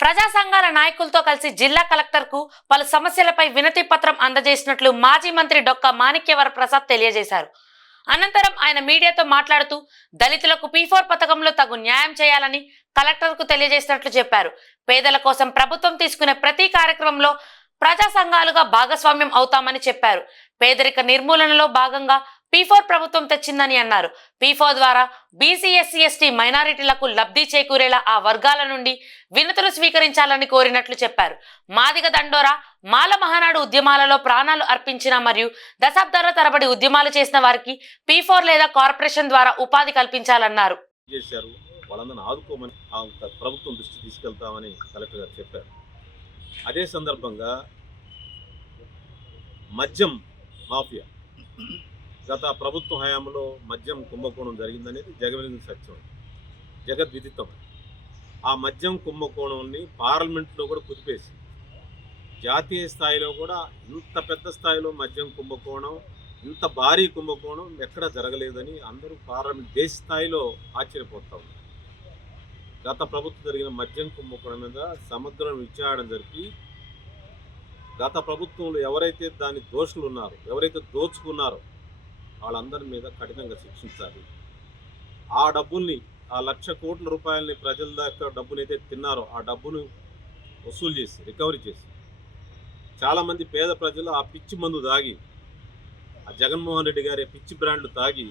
ప్రజా సంఘాల నాయకులతో కలిసి జిల్లా కలెక్టర్కు పలు సమస్యలపై వినతి పత్రం అందజేసినట్లు మాజీ మంత్రి డొక్క మాణిక్యవర ప్రసాద్ తెలియజేశారు. అనంతరం ఆయన మీడియాతో మాట్లాడుతూ దళితులకు P4 పథకంలో తగు న్యాయం చేయాలని కలెక్టర్కు తెలియజేసినట్లు చెప్పారు. పేదల కోసం ప్రభుత్వం తీసుకునే ప్రతి కార్యక్రమంలో ప్రజా సంఘాలుగా భాగస్వామ్యం అవుతామని చెప్పారు. పేదరిక నిర్మూలనలో భాగంగా P4 ప్రభుత్వం తెచ్చిందని అన్నారు. P4 ద్వారా బీసీ, ఎస్సీ, ఎస్టీ మైనారిటీలకు లబ్ధి చేకూరేలా ఆ వర్గాల నుండి వినతులు స్వీకరించాలని కోరినట్లు చెప్పారు. మాదిగ దండోరా, మాల మహానాడు ఉద్యమాలలో ప్రాణాలు అర్పించిన మరియు దశాబ్దాల తరబడి ఉద్యమాలు చేసిన వారికి P4 లేదా కార్పొరేషన్ ద్వారా ఉపాధి కల్పించాలన్నారు. వాళ్ళందరిని ఆదుకోమని ప్రభుత్వం దృష్టి తీసుకెళ్తామని కలెక్టర్ గారు చెప్పారు. అదే సందర్భంగా మద్యం మాఫియా గత ప్రభుత్వ హయాంలో మద్యం కుంభకోణం జరిగిందనేది జగమెరిగిన సత్యం, జగద్విదితం. ఆ మద్యం కుంభకోణాన్ని పార్లమెంట్లో కూడా కుదిపేసి జాతీయ స్థాయిలో కూడా ఇంత పెద్ద స్థాయిలో మద్యం కుంభకోణం, ఇంత భారీ కుంభకోణం ఎక్కడా జరగలేదని అందరూ పార్లమెంట్ దేశ స్థాయిలో ఆశ్చర్యపోతా ఉన్నారు. గత ప్రభుత్వం జరిగిన మద్యం కుంభకోణం మీద సమగ్ర విచారణ జరిపి గత ప్రభుత్వంలో ఎవరైతే దాని దోషులు ఉన్నారో, ఎవరైతే దోచుకున్నారో వాళ్ళందరి మీద కఠినంగా శిక్షించాలి. ఆ డబ్బుల్ని, ఆ 1,00,000 కోట్ల రూపాయలని ప్రజల దాకా డబ్బునైతే తిన్నారో ఆ డబ్బును వసూలు చేసి రికవరీ చేసి, చాలామంది పేద ప్రజలు ఆ పిచ్చి మందు తాగి, ఆ జగన్మోహన్ రెడ్డి గారి పిచ్చి బ్రాండ్లు తాగి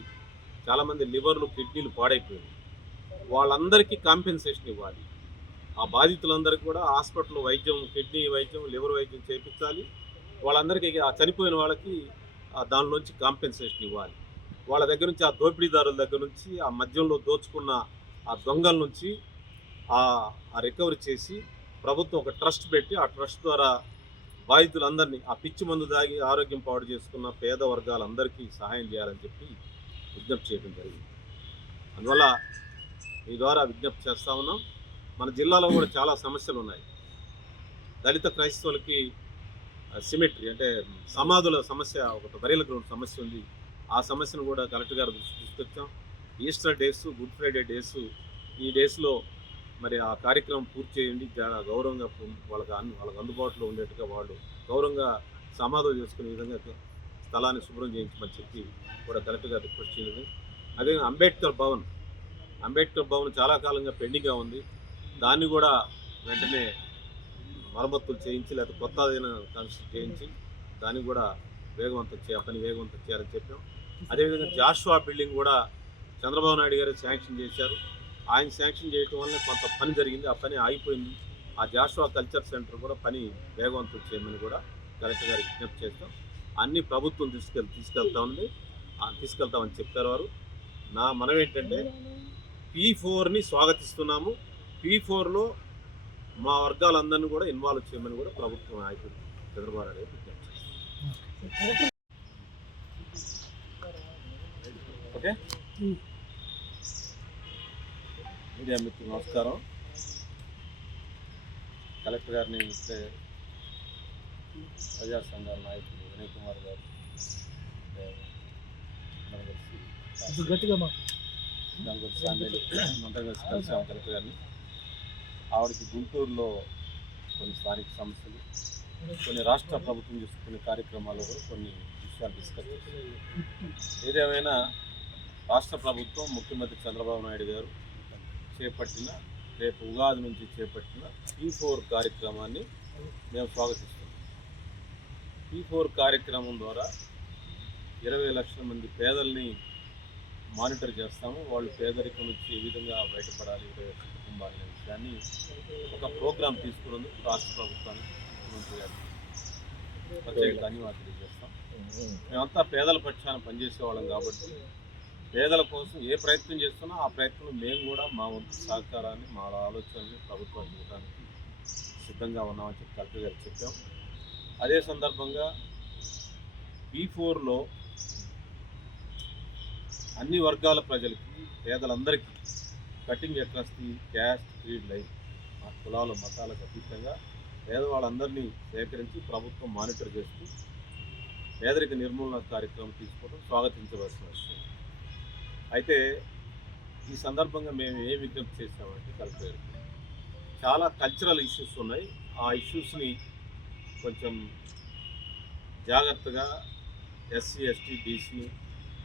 చాలామంది లివర్లు, కిడ్నీలు పాడైపోయాయి. వాళ్ళందరికీ కాంపెన్సేషన్ ఇవ్వాలి. ఆ బాధితులందరికీ కూడా హాస్పిటల్లో వైద్యం, కిడ్నీ వైద్యం, లివర్ వైద్యం చేయించాలి. వాళ్ళందరికీ ఆ చనిపోయిన వాళ్ళకి దానిలోంచి కాంపెన్సేషన్ ఇవ్వాలి. వాళ్ళ దగ్గర నుంచి, ఆ దోపిడీదారుల దగ్గర నుంచి, ఆ మద్యంలో దోచుకున్న ఆ దొంగల నుంచి ఆ రికవరీ చేసి ప్రభుత్వం ఒక ట్రస్ట్ పెట్టి ఆ ట్రస్ట్ ద్వారా బాధితులందరినీ, ఆ పిచ్చి మందు దాగి ఆరోగ్యం పాడు చేసుకున్న పేద వర్గాలందరికీ సహాయం చేయాలని చెప్పి విజ్ఞప్తి చేయడం జరిగింది. అందువల్ల ఈ ద్వారా విజ్ఞప్తి చేస్తూ ఉన్నాం. మన జిల్లాలో కూడా చాలా సమస్యలు ఉన్నాయి. దళిత క్రైస్తవులకి సిమెట్రీ అంటే సమాధుల సమస్య, ఒక బరియల్ గ్రౌండ్ సమస్య ఉంది. ఆ సమస్యను కూడా కలెక్టర్ గారు తీసుకొచ్చాం. Easter days, good Friday days, ఈ డేస్లో మరి ఆ కార్యక్రమం పూర్తి చేయండి. గౌరవంగా వాళ్ళకి అందుబాటులో ఉండేట్టుగా వాళ్ళు గౌరవంగా సమాధులు చేసుకునే విధంగా స్థలాన్ని శుభ్రం చేయించమని చెప్పి కూడా కలెక్టర్ గారు రిక్వెస్ట్ చేయలేదు. అదే అంబేద్కర్ భవన్ చాలా కాలంగా పెండింగ్గా ఉంది. దాన్ని కూడా వెంటనే మరమ్మతులు చేయించి, లేకపోతే కొత్త కన్స్ట్రక్ట్ చేయించి దాన్ని కూడా పని వేగవంతం చేయాలని చెప్పాం. అదేవిధంగా జాషువా బిల్డింగ్ కూడా చంద్రబాబు నాయుడు గారు శాంక్షన్ చేశారు. ఆయన శాంక్షన్ చేయడం వల్ల కొంత పని జరిగింది, ఆ పని ఆగిపోయింది. ఆ జాషువా కల్చర్ సెంటర్ కూడా పని వేగవంతం చేయమని కూడా కలెక్టర్ గారికి విజ్ఞప్తి చేస్తాం. అన్ని ప్రభుత్వం తీసుకెళ్తామని చెప్పారు వారు. నా మనం ఏంటంటే P4ని స్వాగతిస్తున్నాము. P4లో మా వర్గాలందరినీ కూడా ఇన్వాల్వ్ చేయమని కూడా ప్రభుత్వం నాయకుడు చంద్రబాబు నాయుడు గారు విజ్ఞప్తి చేస్తారు. ఓకే, మీడియా మిత్రులు నమస్కారం. కలెక్టర్ గారిని ప్రజా సంఘాల నాయకులు వినయ్ కుమార్ గారు కలిసాము కలెక్టర్ గారిని. ఆవిడకి గుంటూరులో కొన్ని స్థానిక సమస్యలు, కొన్ని రాష్ట్ర ప్రభుత్వం చేసుకునే కార్యక్రమాలు కూడా కొన్ని విషయాలు డిస్కస్ చేశారు. ఏదేమైనా రాష్ట్ర ప్రభుత్వం, ముఖ్యమంత్రి చంద్రబాబు నాయుడు గారు చేపట్టిన, రేపు ఉగాది నుంచి చేపట్టిన P4 కార్యక్రమాన్ని మేము స్వాగతిస్తున్నాం. P4 కార్యక్రమం ద్వారా 20 లక్షల మంది పేదల్ని మానిటర్ చేస్తాము. వాళ్ళు పేదరికం నుంచి ఏ విధంగా బయటపడాలి, 20 లక్షల కుటుంబాలు అనే విషయాన్ని ఒక ప్రోగ్రాం తీసుకున్నందుకు రాష్ట్ర ప్రభుత్వానికి, ముఖ్యమంత్రి గారికి ప్రత్యేక ధన్యవాదాలు తెలియజేస్తాం. మేమంతా పేదల పక్షాన పనిచేసే వాళ్ళం కాబట్టి పేదల కోసం ఏ ప్రయత్నం చేస్తున్నా ఆ ప్రయత్నంలో మేము కూడా మా వంతు సహకారాన్ని, మా ఆలోచనని ప్రభుత్వానికి ఇవ్వడానికి సిద్ధంగా ఉన్నామని చెప్పి కలెక్టర్ గారికి చెప్పాం. అదే సందర్భంగా P4లో అన్ని వర్గాల ప్రజలకి, పేదలందరికీ cutting across the caste, creed line, ఆ కులాలు, మతాలకు అతీతంగా పేదవాళ్ళందరినీ సేకరించి ప్రభుత్వం మానిటర్ చేస్తూ పేదరిక నిర్మూలన కార్యక్రమం తీసుకోవడం స్వాగతించవలసిన విషయం. అయితే ఈ సందర్భంగా మేము ఏ విజ్ఞప్తి చేసామంటే కలెక్టర్ చాలా కల్చరల్ ఇష్యూస్ ఉన్నాయి. ఆ ఇష్యూస్ని కొంచెం జాగ్రత్తగా ఎస్సీ, ఎస్టీ, బీసీ,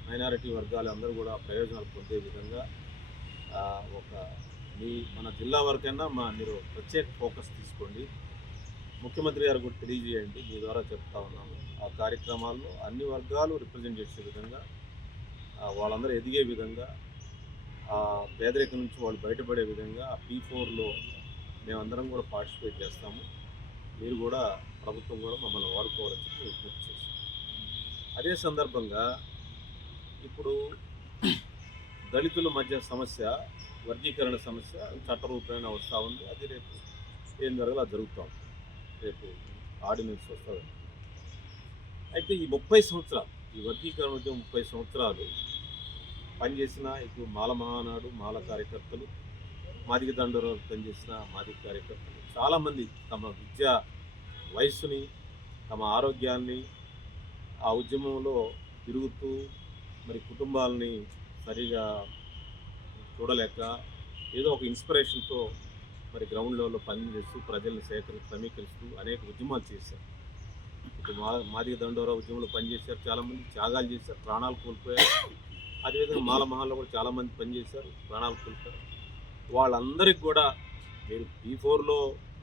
మైనారిటీ వర్గాలు అందరూ కూడా ప్రయోజనాలు పొందే విధంగా ఒక మన జిల్లా వరకైనా మీరు ప్రత్యేక ఫోకస్ తీసుకోండి. ముఖ్యమంత్రి గారు కూడా తెలియజేయండి, మీ ద్వారా చెప్తా ఉన్నాము. ఆ కార్యక్రమాల్లో అన్ని వర్గాలు రిప్రజెంట్ చేసే విధంగా, వాళ్ళందరూ ఎదిగే విధంగా, ఆ పేదరికం నుంచి వాళ్ళు బయటపడే విధంగా P4లో మేమందరం కూడా పార్టిసిపేట్ చేస్తాము. మీరు కూడా ప్రభుత్వం కూడా మమ్మల్ని వాడుకోవాలని చెప్పి విజ్ఞప్తి చేస్తాం. అదే సందర్భంగా ఇప్పుడు దళితుల మధ్య సమస్య, వర్గీకరణ సమస్య చట్టరూపేణ వస్తూ ఉంది. అది రేపు ఏం జరగాలో అది జరుగుతాం. రేపు ఆర్డినెన్స్ వస్తుంది. అయితే ఈ 30 సంవత్సరాలు, ఈ వర్గీకరణ ఉద్యమం 30 సంవత్సరాలు పనిచేసిన ఇటు మాల మహానాడు, మాల కార్యకర్తలు, మాదిగ దండోరాలు పనిచేసిన మాదిగ కార్యకర్తలు చాలామంది తమ విద్యా వయస్సుని, తమ ఆరోగ్యాన్ని ఆ ఉద్యమంలో తిరుగుతూ మరి కుటుంబాలని సరిగా చూడలేక ఏదో ఒక ఇన్స్పిరేషన్తో మరి గ్రౌండ్ లెవెల్లో పనిచేస్తూ ప్రజల్ని సమీకరిస్తూ అనేక ఉద్యమాలు చేశారు. ఇప్పుడు మాదిగ దండోరా ఉద్యమంలో పనిచేశారు, చాలామంది త్యాగాలు చేశారు, ప్రాణాలు కోల్పోయారు. అదేవిధంగా మాల మహాల్లో కూడా చాలామంది పనిచేశారు, ప్రాణాలు కోల్పోయారు. వాళ్ళందరికీ కూడా మీరు P4లో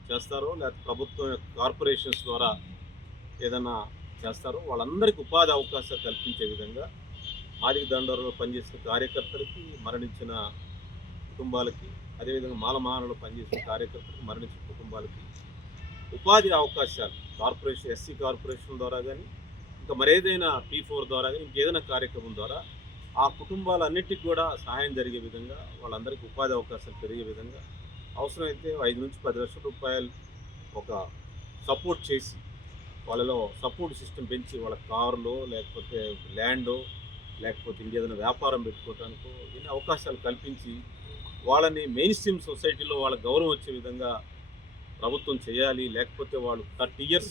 చేస్తారో లేకపోతే ప్రభుత్వం కార్పొరేషన్స్ ద్వారా ఏదైనా చేస్తారో వాళ్ళందరికీ ఉపాధి అవకాశాలు కల్పించే విధంగా మాదిగ దండోరాలో పనిచేసిన కార్యకర్తలకి, మరణించిన కుటుంబాలకి, అదేవిధంగా మాల మహానంలో పనిచేసిన కార్యకర్తలకు, మరణించిన కుటుంబాలకి ఉపాధి అవకాశాలు కార్పొరేషన్, ఎస్సీ కార్పొరేషన్ ద్వారా కానీ, ఇంకా మరేదైనా P4 ద్వారా కానీ, ఇంకేదైనా కార్యక్రమం ద్వారా ఆ కుటుంబాలన్నిటికీ కూడా సహాయం జరిగే విధంగా, వాళ్ళందరికీ ఉపాధి అవకాశాలు పెరిగే విధంగా అవసరమైతే 5 నుంచి 10 లక్షల రూపాయలు ఒక సపోర్ట్ చేసి, వాళ్ళలో సపోర్ట్ సిస్టమ్ పెంచి, వాళ్ళ కారులో లేకపోతే ల్యాండో లేకపోతే ఇంకేదైనా వ్యాపారం పెట్టుకోవటానికో ఎన్ని అవకాశాలు కల్పించి వాళ్ళని మెయిన్ స్ట్రీమ్ సొసైటీలో వాళ్ళ గౌరవం వచ్చే విధంగా ప్రభుత్వం చేయాలి. లేకపోతే వాళ్ళు 30 years